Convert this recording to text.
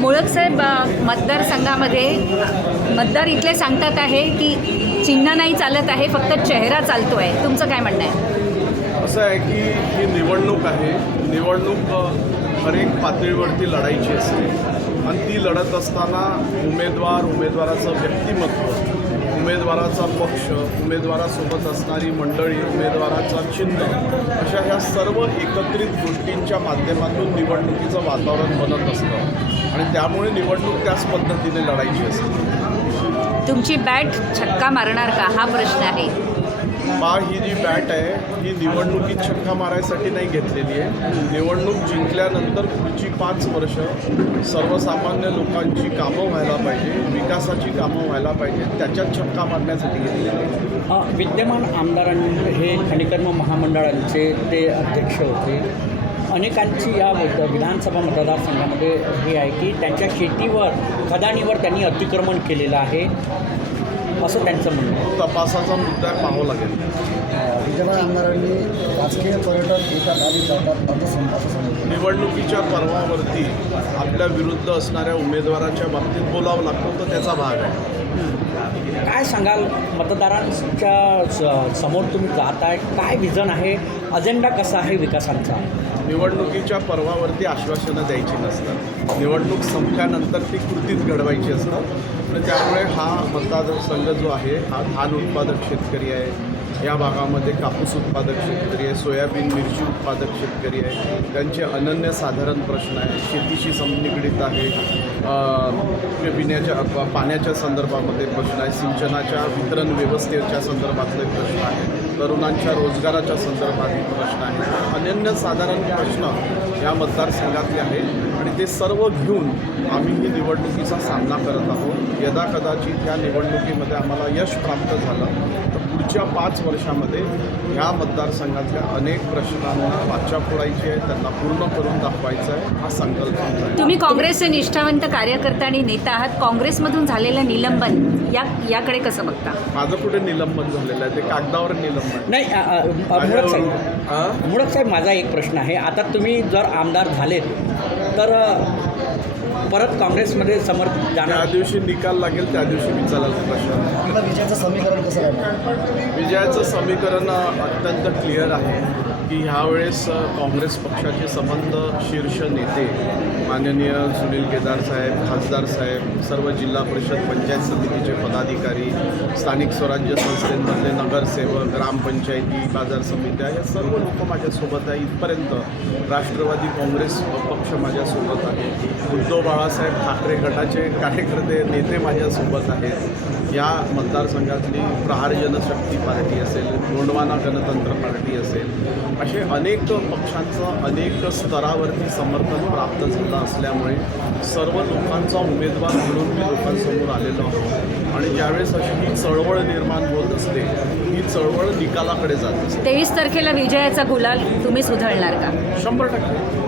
मुळक साहेब मतदारसंघामध्ये मतदार इथले सांगतात आहे की चिन्ह नाही चालत आहे फक्त चेहरा चालतो आहे तुमचं काय म्हणणं आहे? असं आहे की ही निवडणूक आहे. निवडणूक हरेक पातळीवरती लढायची असते. आणि ती लढत असताना उमेदवार उमेदवाराचं व्यक्तिमत्व उमेदवाराचा पक्ष उमेदवारासोबत असणारी मंडळी उमेदवाराचा चिन्ह अशा ह्या सर्व एकत्रित गोष्टींच्या माध्यमातून निवडणुकीचं वातावरण बनत असतं. आणि त्यामुळे निवडणूक त्याच पद्धतीने लढायची असते. तुमची बॅट छक्का मारणार का? हा प्रश्न आहे. बा ही जी बॅट आहे ही निवडणुकीत छक्का मारायसाठी नाही घेतलेली आहे. निवडणूक जिंकल्यानंतर पुढची पाच वर्ष सर्वसामान्य लोकांची कामं व्हायला पाहिजे विकासाची कामं व्हायला पाहिजे त्याच्यात छक्का मारण्यासाठी घेतलेली आहे. विद्यमान आमदारांनी हे खनिकर्म महामंडळांचे ते अध्यक्ष होते. अनेकांची या विधानसभा मतदारसंघामध्ये हे आहे की त्यांच्या शेतीवर खदानीवर त्यांनी अतिक्रमण केलेलं आहे. असं त्यांचं म्हणणं आहे. तपासाचा मुद्दा पाहावा लागेल. विद्यमान आमदारांनी राजकीय पर्यटन एका गावी जातात असं सांगितलं. निवडणुकीच्या पर्वावरती आपल्या विरुद्ध असणाऱ्या उमेदवाराच्या बाबतीत बोलावं लागतं तर त्याचा भाग आहे. काय सांगाल? मतदारांच्या स- समोर तुम्ही जाताय काय विजन आहे? अजेंडा कसा आहे विकासांचा? निवडणुकीच्या पर्वावरती आश्वासनं द्यायची नसतात. निवडणूक संपल्यानंतर ती कृतीत घडवायची असतात. तर त्यामुळे हा मतदारसंघ जो आहे हा धान उत्पादक शेतकरी आहे. या भागामध्ये कापूस उत्पादक शेतकरी आहे सोयाबीन मिरची उत्पादक शेतकरी आहे. त्यांचे अनन्यसाधारण प्रश्न आहे शेतीशी निगडीत आहे. पिण्याच्या पाण्याच्या संदर्भामध्ये प्रश्न आहे सिंचनाच्या वितरण व्यवस्थेच्या संदर्भातले प्रश्न आहे तरुणांच्या रोजगाराच्या संदर्भातील प्रश्न आहे. अनन्यसाधारण प्रश्न या मतदारसंघातले आहेत आणि ते सर्व घेऊन आम्ही ही निवडणुकीचा सामना करत आहोत. यदा कदाचित या निवडणुकीमध्ये आम्हाला यश प्राप्त झालं तर पुढच्या पाच वर्षामध्ये ह्या मतदारसंघातल्या अनेक प्रश्नांना वाचा फोडायची आहे. त्यांना पूर्ण करून दाखवायचा आहे. हा संकल्प आहे. तुम्ही काँग्रेसचे निष्ठावंत कार्यकर्ता आणि नेता आहात. काँग्रेसमधून झालेलं निलंबन या याकडे कसं बघता? माझं कुठे निलंबन झालेलं आहे? ते कागदावर निलंबन नाही मुळक साहेब. मुळक साहेब माझा एक प्रश्न आहे. आता तुम्ही जर आमदार झालेत तर परत काँग्रेसमध्ये समर्थ त्या जाणार दिवशी निकाल लागेल त्या दिवशी विचारायचा प्रश्न? विजयाचं समीकरण कसं राहणार? विजयाचं समीकरण अत्यंत क्लिअर आहे. की ह्यावेळेस काँग्रेस पक्षाचे संबंध शीर्ष नेते माननीय सुनील केदार साहेब खासदार साहेब सर्व जिल्हा परिषद पंचायत समितीचे पदाधिकारी स्थानिक स्वराज्य संस्थेमधले नगरसेवक ग्रामपंचायती बाजार समित्या या सर्व लोक माझ्यासोबत आहे. इथपर्यंत राष्ट्रवादी काँग्रेस पक्ष माझ्यासोबत आहे. उद्धव बाळासाहेब ठाकरे गटाचे कार्यकर्ते नेते माझ्यासोबत आहेत. या मतदारसंघातली प्रहार जनशक्ती पार्टी असेल गोंडवाना गणतंत्र पार्टी असेल असे अनेक पक्षांचं अनेक स्तरावरती समर्थन प्राप्त झालं असल्यामुळे सर्व लोकांचा उमेदवार म्हणून मी लोकांसमोर आलेलो आहोत. आणि ज्यावेळेस अशी ही चळवळ निर्माण होत असते ही चळवळ निकालाकडे जात असते. तेवीस तारखेला विजयाचा गुलाल तुम्ही सुधारणार का? शंभर टक्के.